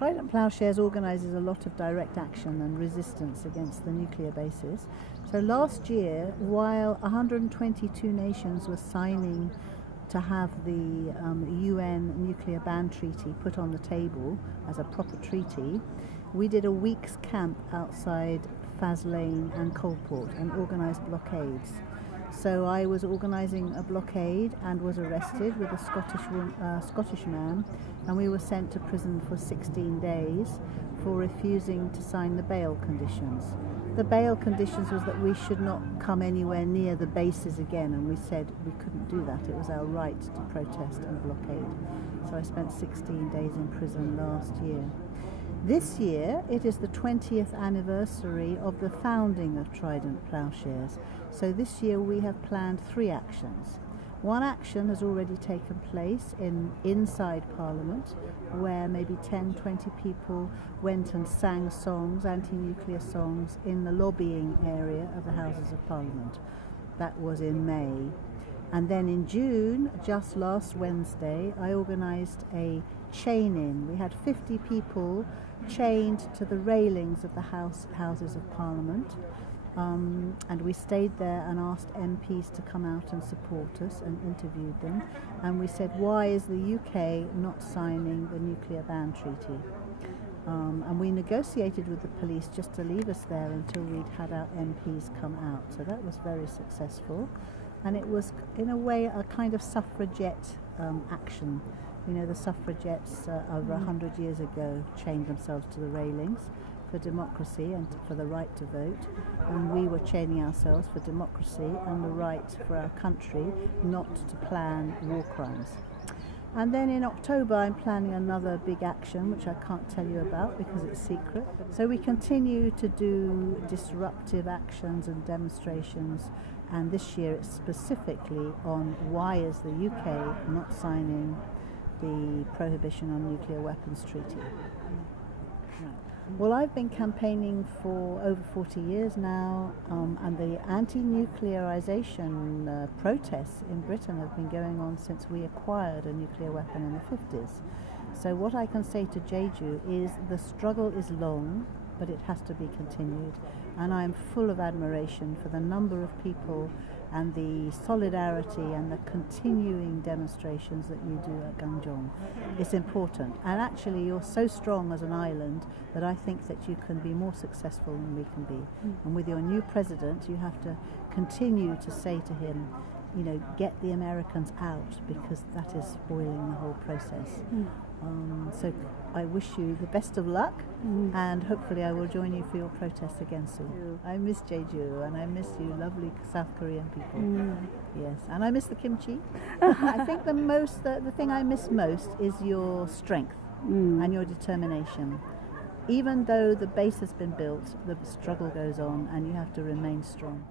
Trident Ploughshares organises a lot of direct action and resistance against the nuclear bases. So last year, while 122 nations were signing to have the UN nuclear ban treaty put on the table as a proper treaty, we did a week's camp outside Faslane and Coalport and organised blockades. So I was organising a blockade and was arrested with a Scottish man, and we were sent to prison for 16 days for refusing to sign the bail conditions. The bail conditions was that we should not come anywhere near the bases again, and we said we couldn't do that. It was our right to protest and blockade. So I spent 16 days in prison last year. This year, it is the 20th anniversary of the founding of Trident Ploughshares. So this year we have planned 3 actions. One action has already taken place inside Parliament, where maybe 10-20 people went and sang songs, anti-nuclear songs, in the lobbying area of the Houses of Parliament. That was in May. And then in June, just last Wednesday, I organised a chain-in. We had 50 people chained to the railings of the Houses of Parliament. And we stayed there and asked MPs to come out and support us and interviewed them. And we said, why is the UK not signing the nuclear ban treaty? And we negotiated with the police just to leave us there until we'd had our MPs come out. So that was very successful. And it was, in a way, a kind of suffragette action. You know, the suffragettes over 100 years ago chained themselves to the railings for democracy and for the right to vote, and we were chaining ourselves for democracy and the right for our country not to plan war crimes. And then in October I'm planning another big action which I can't tell you about because it's secret. So we continue to do disruptive actions and demonstrations, and this year it's specifically on why is the UK not signing the Prohibition on Nuclear Weapons Treaty. Well, I've been campaigning for over 40 years now, and the anti-nuclearization protests in Britain have been going on since we acquired a nuclear weapon in the 50s. So what I can say to Jeju is the struggle is long, but it has to be continued. And I am full of admiration for the number of people and the solidarity and the continuing demonstrations that you do at Gangjong. It's important. And actually you're so strong as an island that I think that you can be more successful than we can be. And with your new president, you have to continue to say to him, you know, get the Americans out, because that is spoiling the whole process. So I wish you the best of luck, and hopefully I will join you for your protests again soon. I miss Jeju, and I miss you lovely South Korean people. Yes, and I miss the kimchi. I think the thing I miss most is your strength and your determination. Even though the base has been built, the struggle goes on and you have to remain strong.